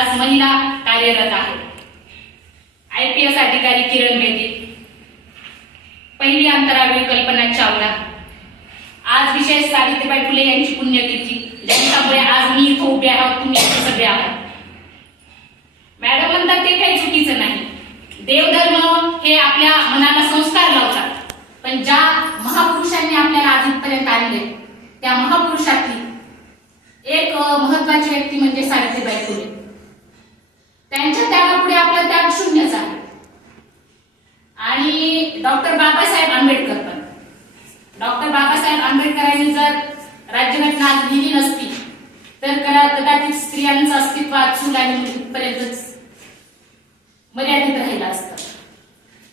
आज महिला कार्यरत आहेत आय पी एस अधिकारी किरण बेदी. पहिली अंतराळवीर कल्पना चावला. आज विशेष सावित्रीबाई फुले यांची पुण्यतिथी. ज्यांच्यामुळे आज मी इथं उभे आहोत तुम्ही इथे सगळे आहात. मॅडम म्हणतात ते काही चुकीचं नाही. देवधर्म हे आपल्या मनाला संस्कार लावतात. पण ज्या महापुरुषांनी आपल्याला आज इथपर्यंत आणले त्या महापुरुषातली एक महत्वाची व्यक्ती म्हणजे सावित्रीबाई फुले त्यांच्या त्यागापुढे आपलं त्याग शून्यच आहे आणि डॉक्टर बाबासाहेब आंबेडकर पण डॉक्टर बाबासाहेब आंबेडकरांनी जर राज्यघटना आज लिहिली नसती तर कदाचित स्त्रियांचं अस्तित्व आज चूल आणि मुलीपर्यंतच मर्यादित राहिलं असतं.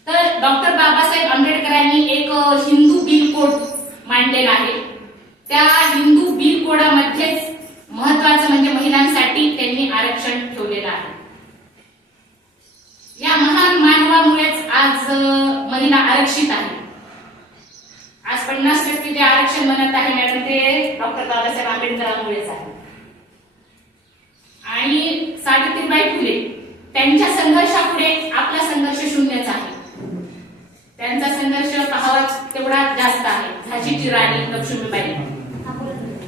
तर डॉक्टर बाबासाहेब आंबेडकरांनी एक हिंदू बिल कोड मांडलेला आहे. त्या हिंदू बिल कोडामध्येच महत्वाचं म्हणजे महिलांसाठी त्यांनी आरक्षण ठेवलेलं आहे या महान मानवामुळेच आज अ, महिला आरक्षित आहे. आज पन्नास टक्के जे आरक्षण म्हणत आहे मॅडम. ते डॉक्टर बाबासाहेब आंबेडकरांमुळेच आहे. आणि सावित्रीबाई फुले त्यांच्या संघर्षापुढे आपला संघर्ष शून्यच आहे. त्यांचा संघर्ष पाहावा तेवढा जास्त आहे. झाशीची राणी लक्ष्मीबाई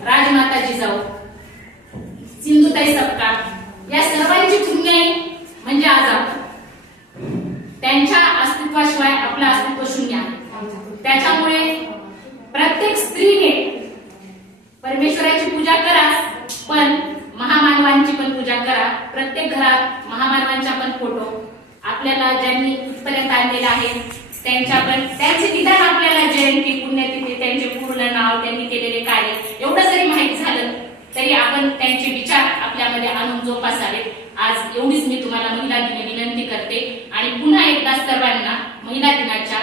राजमाता जिजाऊ सिंधुताई सपकाळ या सर्वांची पुण्याई म्हणजे आज आपण त्यांच्या अस्तित्वाशिवाय आपलं अस्तित्व शून्य आहे त्याच्यामुळे प्रत्येक स्त्रीने परमेश्वराची पूजा करा पण महामानवांची पण पूजा करा. प्रत्येक घरात महामानवांचा पण फोटो आपल्याला ज्यांनी इथपर्यंत आणलेला आहे त्यांच्या पण त्यांचे निदान आपल्याला जयंती पुण्यतिथी त्यांचे पूर्ण नाव त्यांनी केलेले कार्य एवढं जरी माहीत झालं तरी आपण त्यांचे विचार आपल्यामध्ये आणून जोपासावे आज एवढीच मी तुम्हाला महिला दिन विनंती करते. आणि पुन्हा एकदा सर्वांना महिला दिनाच्या